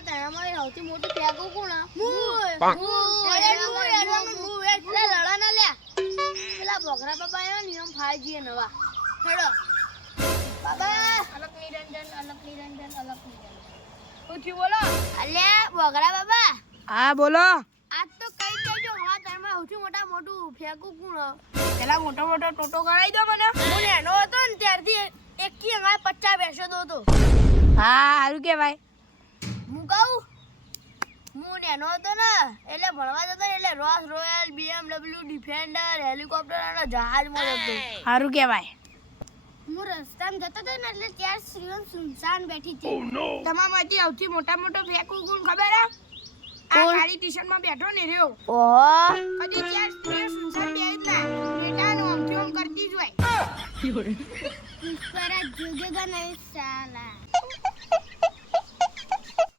આ તારામાં સૌથી મોટું ફેંકું કોણ લડા ના લ્યા પેલા બોગરા બાબા આવ્યા ને એમ ફાઈ જઈએ નવા હેડો બાબા અલગ નિરંજન પૂછી બોલો અલ્યા બોગરા બાબા હા બોલો. આજ તો કઈ દેજો હા તારામાં સૌથી મોટું ફેંકું કોણ પેલા મોટો ટોટો કરાવી દો મને. હું એનો હતો ને ત્યારથી એકી અમારે 50 બેસો દો હા સારું કહેવાય. હું કહું હું નેનો હતો ને એટલે ભણવા જતો ને એટલે Rolls royal BMW defender helicopter અને જહાજમાં જતો. સારું કહેવાય. હું રસ્તામાં જતો હતો ને એટલે ત્યાં શ્રીવન સુનસાન બેઠી હતી. તમારામાંથી સૌથી મોટો ફેંકું કોણ ખબર હે? આ કાળી ટી-શર્ટમાં બેઠો ને રહ્યો. ઓહો કદી ત્યાં સ્ત્રીઓ સુનસાન બેહી જ ના. બેટાનું આમથી આમ કરતી જ હોય. ઈશ્વરા જોગેગા નહીં સાલા